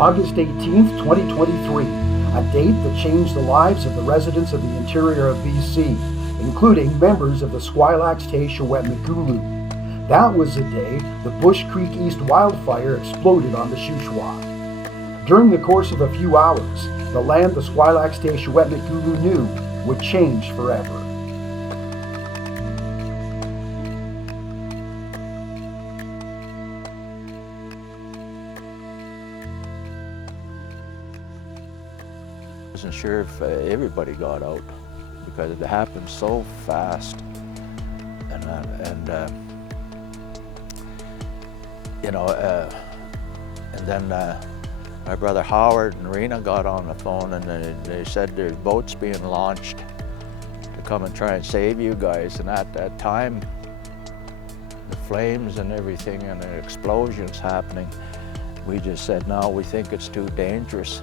August 18th, 2023, a date that changed the lives of the residents of the interior of BC, including members of the Skwlax Teshawet-Magulu. That was the day the Bush Creek East wildfire exploded on the Shuswap. During the course of a few hours, the land the Skwlax Teshawet-Magulu knew would change forever. I wasn't sure if everybody got out because it happened so fast, and then my brother Howard and Rena got on the phone, and they said there's boats being launched to come and try and save you guys. And at that time, the flames and everything and the explosions happening, we just said, no, we think it's too dangerous.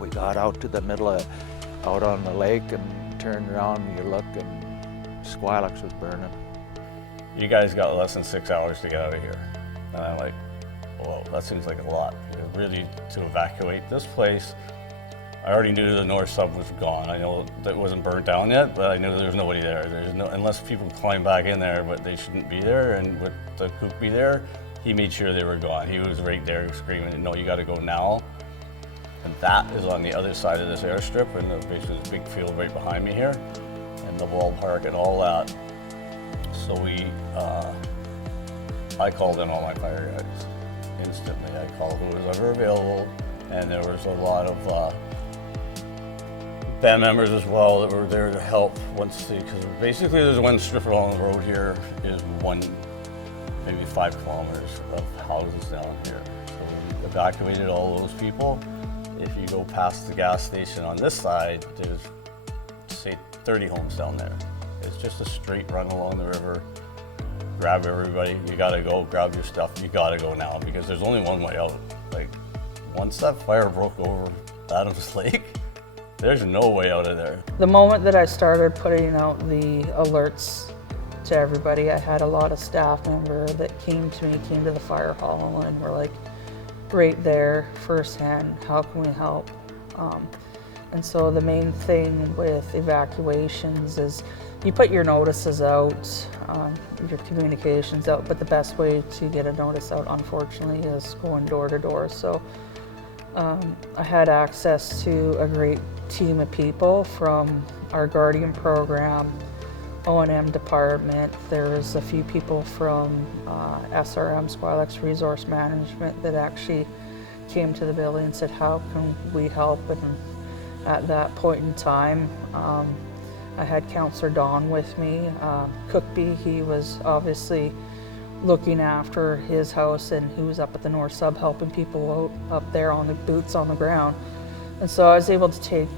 We got out to the middle out on the lake and turned around and you look and Skwlax was burning. You guys got less than 6 hours to get out of here. And I'm like, whoa, that seems like a lot. Really, to evacuate this place, I already knew the north sub was gone. I know that it wasn't burnt down yet, but I knew there was nobody there. There's no, unless people climb back in there, but they shouldn't be there. And with the cook be there, he made sure they were gone. He was right there screaming, no, you gotta go now. And that is on the other side of this airstrip, and basically this big field right behind me here, and the ballpark and all that. So I called in all my fire guys instantly. I called who was ever available, and there was a lot of band members as well that were there to help because basically there's one strip along the road here is maybe 5 kilometers of houses down here. So we evacuated all those people. If you go past the gas station on this side, there's, say, 30 homes down there. It's just a straight run along the river. Grab everybody, you gotta go, grab your stuff, you gotta go now, because there's only one way out. Like, once that fire broke over Adams Lake, there's no way out of there. The moment that I started putting out the alerts to everybody, I had a lot of staff members that came to the fire hall and were like, right there, firsthand, how can we help? And so the main thing with evacuations is you put your notices out, your communications out, but the best way to get a notice out, unfortunately, is going door to door. So I had access to a great team of people from our Guardian program, O&M department. There's a few people from SRM, Skwlax Resource Management, that actually came to the building and said, how can we help? And at that point in time, I had Councillor Don with me. Cookby, he was obviously looking after his house, and he was up at the north sub helping people out up there on the boots on the ground. And so I was able to take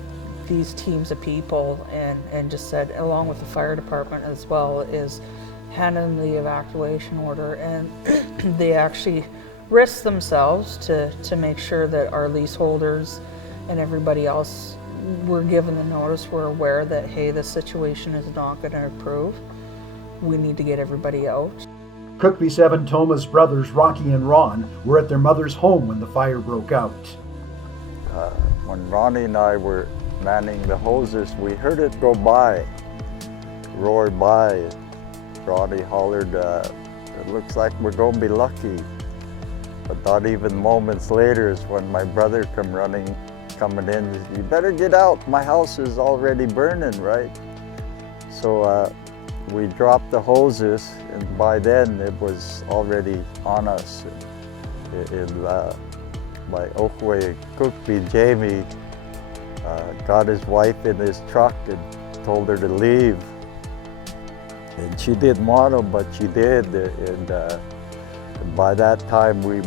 these teams of people and just said, along with the fire department as well, is hand them the evacuation order, and they actually risked themselves to make sure that our leaseholders and everybody else were given the notice, were aware that, hey, this situation is not going to improve. We need to get everybody out. Cookby 7 Thomas brothers Rocky and Ron were at their mother's home when the fire broke out. When Ronnie and I were manning the hoses, we heard it go by, roar by. Ronnie hollered, it looks like we're going to be lucky. But not even moments later is when my brother coming in, you better get out, my house is already burning, right? So we dropped the hoses, and by then it was already on us. My Oakway Cookby, Jamie, got his wife in his truck and told her to leave. And she didn't want to, but she did. And by that time we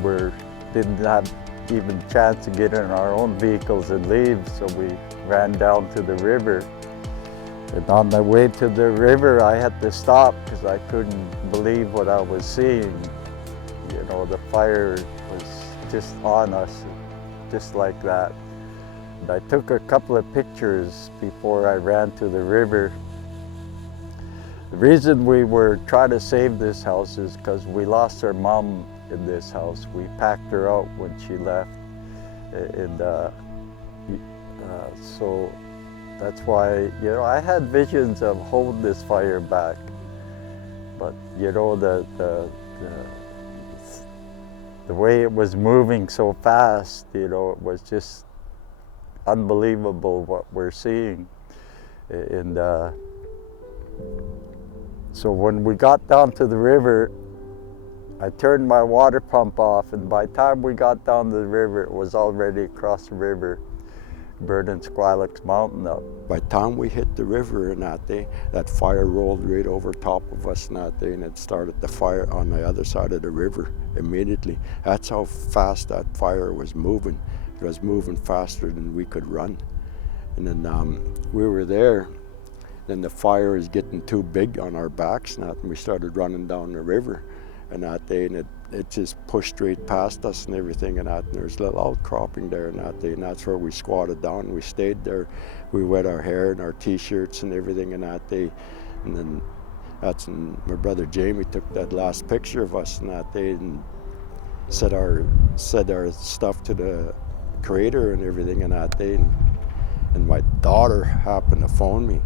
didn't have even a chance to get in our own vehicles and leave, so we ran down to the river. And on the way to the river, I had to stop because I couldn't believe what I was seeing. You know, the fire was just on us, just like that. And I took a couple of pictures before I ran to the river. The reason we were trying to save this house is because we lost our mom in this house. We packed her out when she left. And so that's why, you know, I had visions of holding this fire back. But, you know, the way it was moving so fast, you know, it was just unbelievable what we're seeing. And so when we got down to the river, I turned my water pump off, and by the time we got down to the river, it was already across the river, burning Skwlax Mountain up. By the time we hit the river and that day, that fire rolled right over top of us and that day, and it started the fire on the other side of the river immediately. That's how fast that fire was moving. It was moving faster than we could run. And then we were there, then the fire is getting too big on our backs and that, and we started running down the river and that day, and it just pushed straight past us and everything and that, and there's a little outcropping there and that day, and that's where we squatted down and we stayed there. We wet our hair and our t-shirts and everything and that day, and then that's when my brother Jamie took that last picture of us and that day and said our stuff to the creator and everything and that day, and my daughter happened to phone me.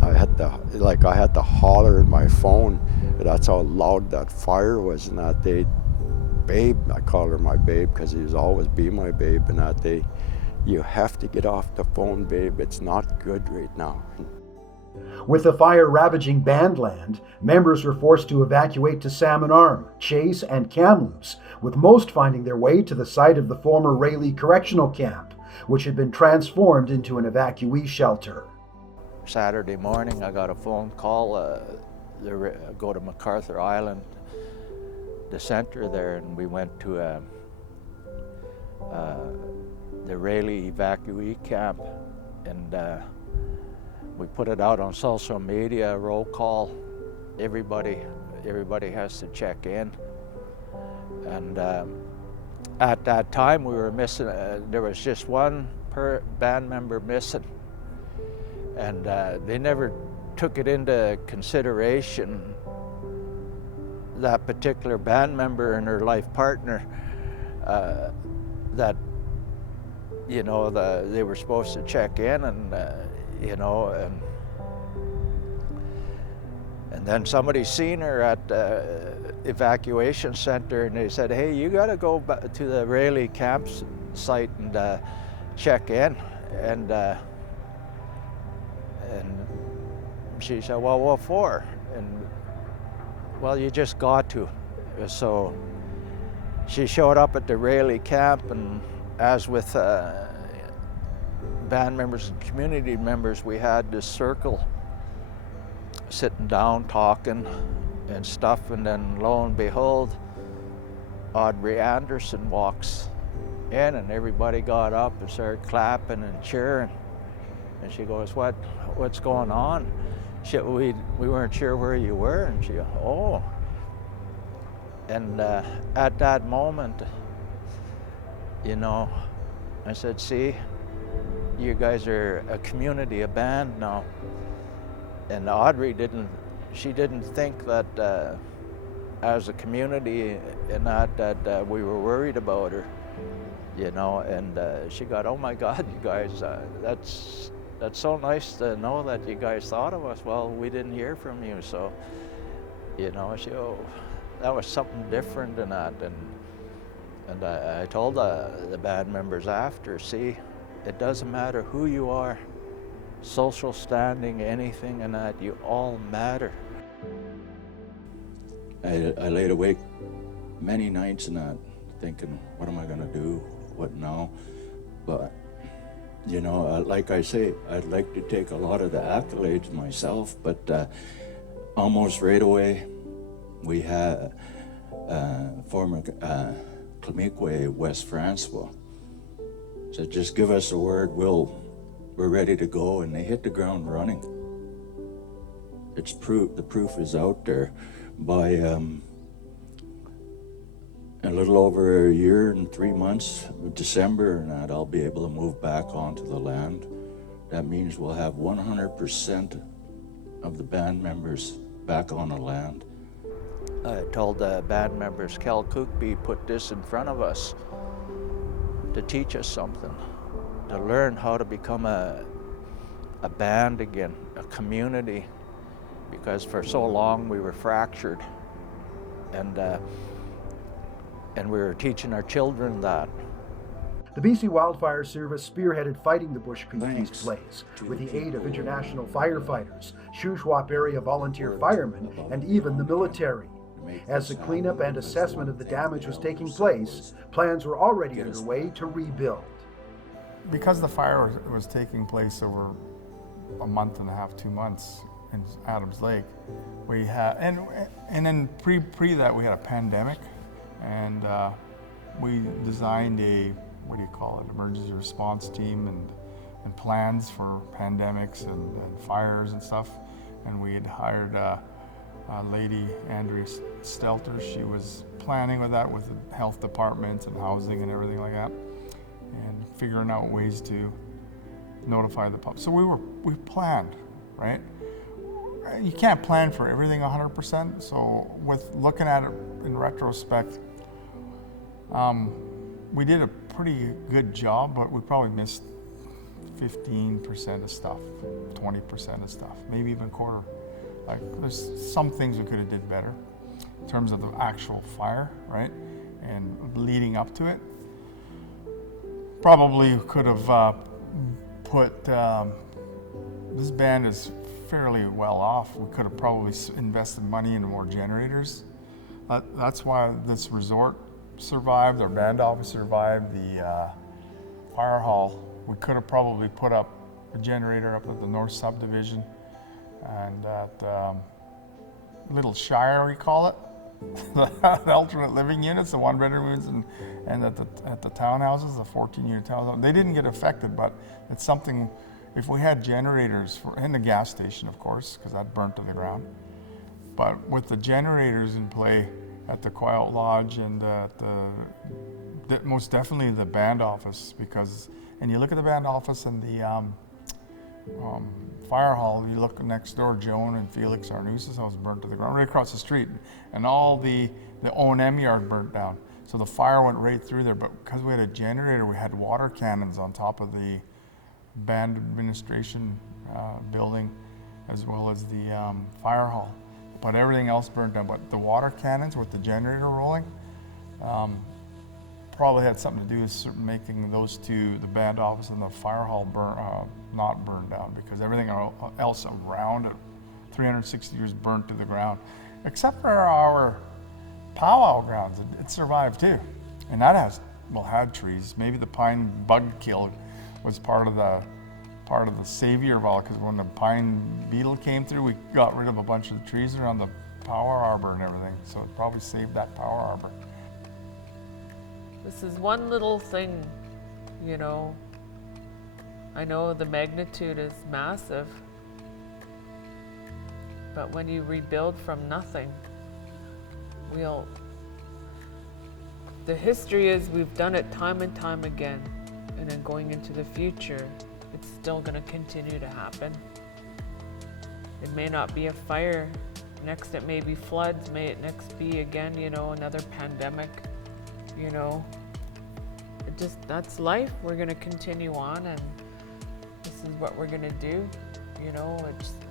I had to holler in my phone. That's how loud that fire was. And that day, babe, I call her my babe because he was always be my babe. And that day, you have to get off the phone, babe. It's not good right now. With the fire ravaging Bandland, members were forced to evacuate to Salmon Arm, Chase, and Kamloops, with most finding their way to the site of the former Rayleigh Correctional Camp, which had been transformed into an evacuee shelter. Saturday morning, I got a phone call. Go to MacArthur Island, the center there, and we went to the Rayleigh evacuee camp, and we put it out on social media, roll call. Everybody has to check in. And at that time, we were missing. There was just one band member missing. And they never took it into consideration, that particular band member and her life partner, that, you know, they were supposed to check in, and, you know, and then somebody seen her at the evacuation center, and they said, hey, you gotta go back to the Rayleigh campsite and check in. And she said, well, what for? And, well, you just got to. So she showed up at the Rayleigh camp, and as with band members and community members, we had this circle sitting down talking and stuff, and then lo and behold, Audrey Anderson walks in, and everybody got up and started clapping and cheering. And she goes, what's going on? We weren't sure where you were. And she goes, oh. And at that moment, you know, I said, see, you guys are a community, a band now. And Audrey didn't think that as a community and that we were worried about her, you know. And she got, oh my God, you guys, that's so nice to know that you guys thought of us. Well, we didn't hear from you, so, you know, that was something different in that. And I told the band members after, see, it doesn't matter who you are, social standing, anything and that, you all matter. I laid awake many nights in that, thinking, what am I gonna do, what now? But, you know, like I say, I'd like to take a lot of the accolades myself, but almost right away, we had former Klamique, West Francois, said, just give us a word, we're ready to go, and they hit the ground running. It's proof, the proof is out there. By a little over a year and 3 months, December and that, I'll be able to move back onto the land. That means we'll have 100% of the band members back on the land. I told the band members, Cal Cookby put this in front of us. to teach us something, to learn how to become a band again, a community, because for so long we were fractured, and we were teaching our children that. The BC Wildfire Service spearheaded fighting the Bush Creek East Blaze with the aid of international firefighters, Shuswap area volunteer firemen, and even the military. As the cleanup and assessment of the damage was taking place, plans were already underway to rebuild. Because the fire was taking place over a month and a half, 2 months in Adams Lake, we had, and then pre that we had a pandemic, and we designed a, what do you call it, emergency response team and plans for pandemics and fires and stuff. And we had hired a lady, Andrea Stelter. She was planning with that with the health department and housing and everything like that, and figuring out ways to notify the public. So we planned, right? You can't plan for everything 100%. So with looking at it in retrospect, we did a pretty good job, but we probably missed 15% of stuff, 20% of stuff, maybe even a quarter. Like, there's some things we could have did better in terms of the actual fire, right? And leading up to it. Probably could have put, this band is fairly well off. We could have probably invested money in more generators. That's why this resort survived, our band office survived, the fire hall. We could have probably put up a generator up at the North Subdivision and at Little Shire, we call it, the alternate living units, the 1-bedroom units, and at the townhouses, the 14-unit townhouses. They didn't get affected, but it's something, if we had generators, in the gas station, of course, because that burnt to the ground, but with the generators in play at the Quiet Lodge and most definitely the band office, because, and you look at the band office and the fire hall, you look next door, Joan and Felix Arnous's house burnt to the ground, right across the street, and all the O&M yard burnt down. So the fire went right through there, but because we had a generator, we had water cannons on top of the band administration building, as well as the fire hall. But everything else burned down. But the water cannons with the generator rolling probably had something to do with making those two, the band office and the fire hall, not burned down, because everything else around it, 360 years, burnt to the ground, except for our powwow grounds. It survived too, and that had trees. Maybe the pine bug kill was part of the savior of all, because when the pine beetle came through, we got rid of a bunch of the trees around the power arbor and everything, so it probably saved that power arbor. This is one little thing, you know. I know the magnitude is massive, but when you rebuild from nothing, the history is we've done it time and time again, and then going into the future, it's still going to continue to happen. It may not be a fire, next it may be floods, may it next be again, you know, another pandemic, you know. That's life. We're going to continue on, and this is what we're going to do, you know.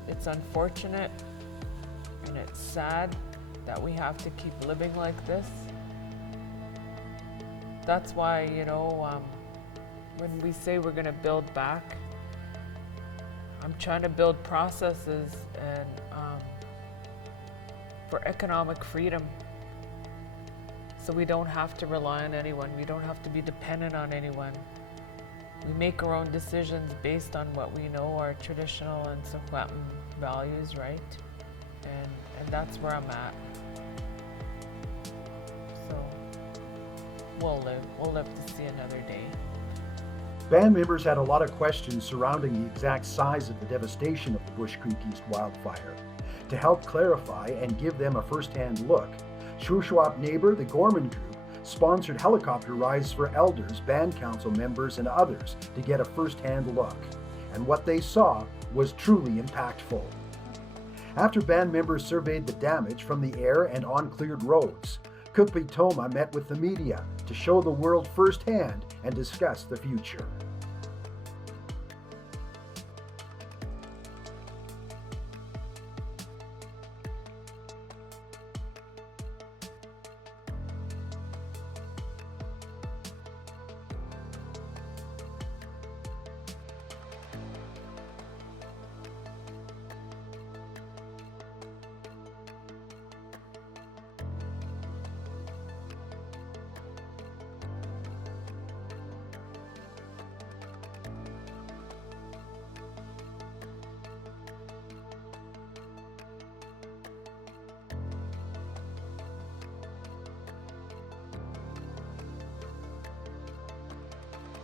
It's unfortunate and it's sad that we have to keep living like this. That's why, you know, when we say we're going to build back, I'm trying to build processes and for economic freedom, so we don't have to rely on anyone. We don't have to be dependent on anyone. We make our own decisions based on what we know are traditional and Skwlax values, right? And that's where I'm at. So we'll live to see another day. Band members had a lot of questions surrounding the exact size of the devastation of the Bush Creek East wildfire. To help clarify and give them a first-hand look, Shuswap neighbor, the Gorman Group, sponsored helicopter rides for elders, band council members, and others to get a first-hand look. And what they saw was truly impactful. After band members surveyed the damage from the air and on cleared roads, Cookby Toma met with the media to show the world firsthand and discuss the future.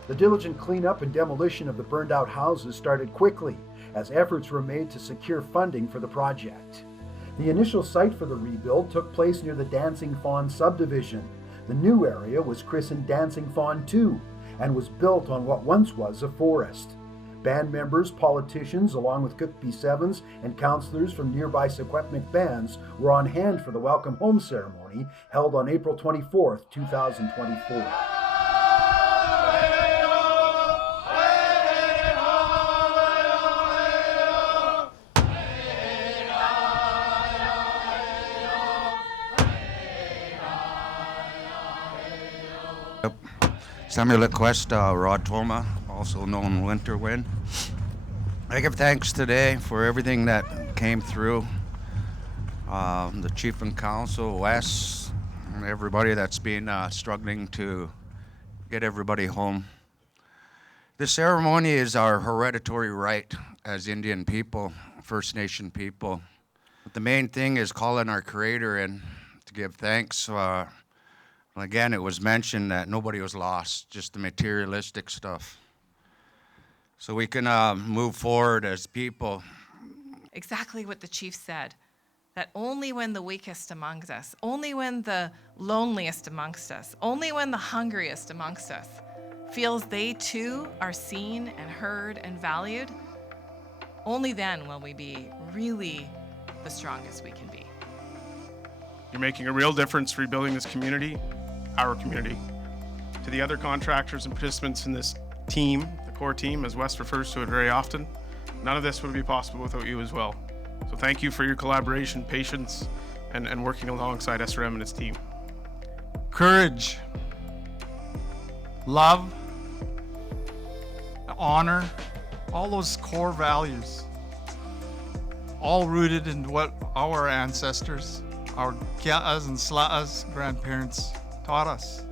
The diligent cleanup and demolition of the burned out houses started quickly as efforts were made to secure funding for the project. The initial site for the rebuild took place near the Dancing Fawn subdivision. The new area was christened Dancing Fawn 2 and was built on what once was a forest. Band members, politicians, along with Cookby Sevens and councillors from nearby Secwepemc bands were on hand for the Welcome Home ceremony held on April 24, 2024. Samuel Aquesta, Rod Toma, also known Winter Wind. I give thanks today for everything that came through. The Chief and Council, Wes, and everybody that's been struggling to get everybody home. The ceremony is our hereditary right as Indian people, First Nation people. But the main thing is calling our Creator and to give thanks. Again, it was mentioned that nobody was lost, just the materialistic stuff. So we can move forward as people. Exactly what the chief said, that only when the weakest amongst us, only when the loneliest amongst us, only when the hungriest amongst us feels they too are seen and heard and valued, only then will we be really the strongest we can be. You're making a real difference rebuilding this community, our community. To the other contractors and participants in this team, the core team, as Wes refers to it very often, none of this would be possible without you as well. So thank you for your collaboration, patience, and working alongside SRM and its team. Courage, love, honor, all those core values, all rooted in what our ancestors, our kia'as and sla'as grandparents taught us.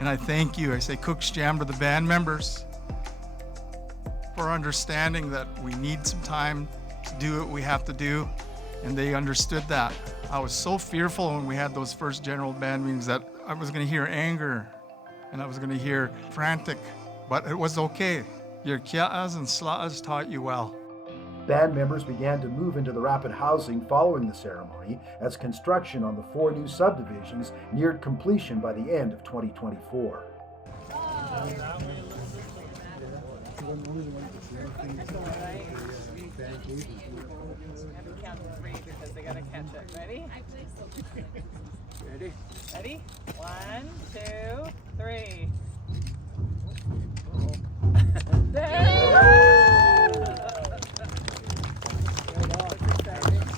And I thank you, I say Cook's-Jam to the band members for understanding that we need some time to do what we have to do, and they understood that. I was so fearful when we had those first general band meetings that I was gonna hear anger and I was gonna hear frantic, but it was okay. Your kia'as and sla'as taught you well. Band members began to move into the rapid housing following the ceremony as construction on the 4 new subdivisions neared completion by the end of 2024. Ready? Ready? 1, 2, 3.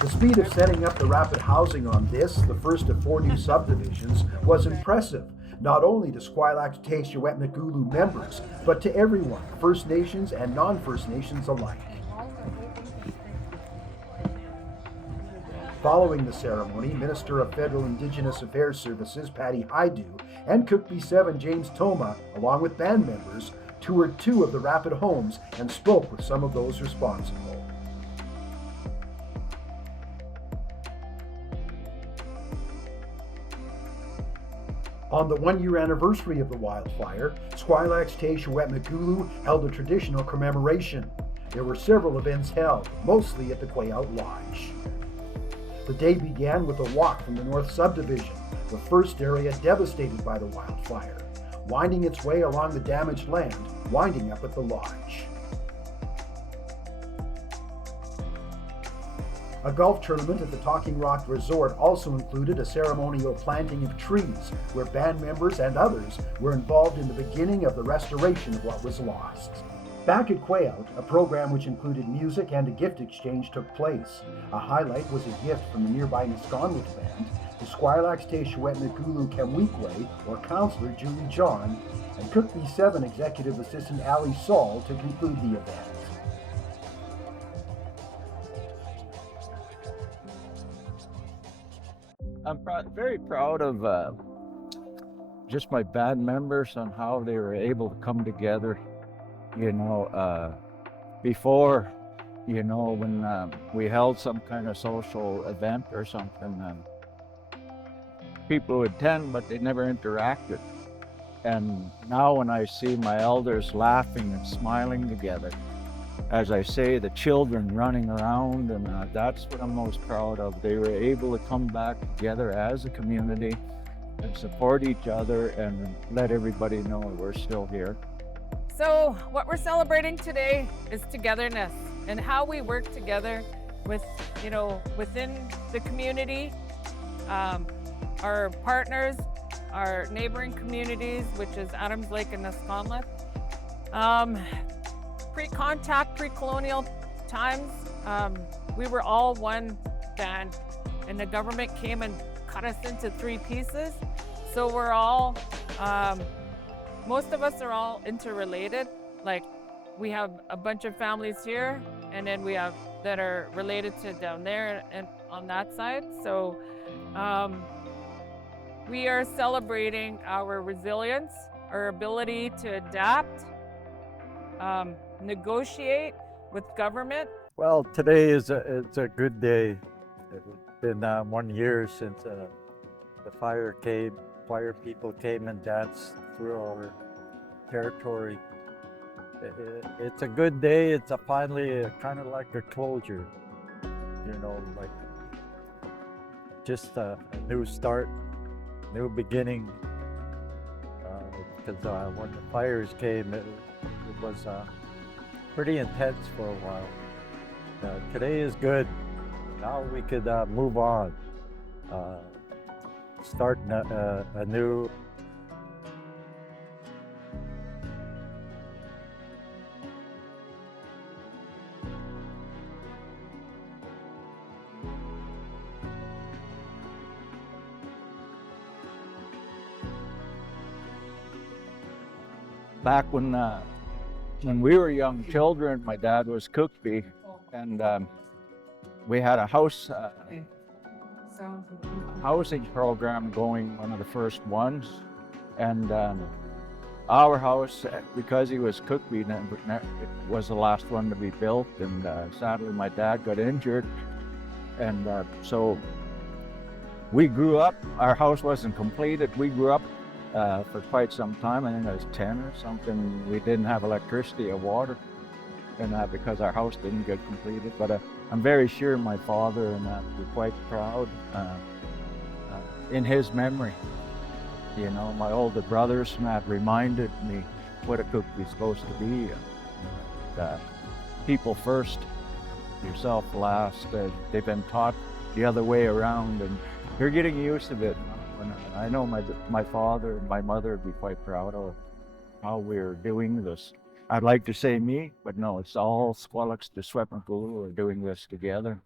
The speed of setting up the rapid housing on this, the first of 4 new subdivisions, was impressive, not only to Skwlax Te-Secwepemc members, but to everyone, First Nations and non-First Nations alike. Following the ceremony, Minister of Federal Indigenous Affairs Services Patty Haidu and Cookby 7 James Toma, along with band members, toured 2 of the rapid homes and spoke with some of those responsible. On the 1-year anniversary of the wildfire, Skwlax Te-Secwepemc held a traditional commemoration. There were several events held, mostly at the Quayout Lodge. The day began with a walk from the North Subdivision, the first area devastated by the wildfire, winding its way along the damaged land, winding up at the lodge. A golf tournament at the Talking Rock Resort also included a ceremonial planting of trees where band members and others were involved in the beginning of the restoration of what was lost. Back at Quayout, a program which included music and a gift exchange took place. A highlight was a gift from the nearby Nisconnet band, the Skwlax Teshwet Kemweekwe, or Counselor Julie John, and Cook B7 Executive Assistant Ali Saul to conclude the event. I'm very proud of just my band members on how they were able to come together. You know, before, you know, when we held some kind of social event or something, people would attend, but they never interacted. And now when I see my elders laughing and smiling together, as I say, the children running around, and that's what I'm most proud of. They were able to come back together as a community and support each other and let everybody know we're still here. So what we're celebrating today is togetherness and how we work together with, you know, within the community, our partners, our neighboring communities, which is Adams Lake and Nisconnet. Pre-contact, pre-colonial times, we were all one band, and the government came and cut us into 3 pieces. So we're all, most of us are all interrelated. Like, we have a bunch of families here, and then we have that are related to down there and on that side. So we are celebrating our resilience, our ability to adapt, negotiate with government. Well, today is a good day. It's been 1 year since the fire people came and danced through our territory. It's a good day. It's finally kind of like a closure, you know, like just a new start, new beginning. Because when the fires came, it was pretty intense for a while. Today is good. Now we could move on, start a new. Back when we were young children, my dad was Cookby, and we had a housing program going, one of the first ones, and our house, because he was Cookby, it was the last one to be built, and sadly my dad got injured, and so we grew up. Our house wasn't completed. We grew up for quite some time. I think I was 10 or something. We didn't have electricity or water, and because our house didn't get completed. But I'm very sure my father and were quite proud in his memory. You know, my older brothers reminded me what a cook is supposed to be. People first, yourself last. They've been taught the other way around, and you're getting used to it. I know my father and my mother would be quite proud of how we're doing this. I'd like to say me, but no, it's all Skwlax Teshwet who are doing this together.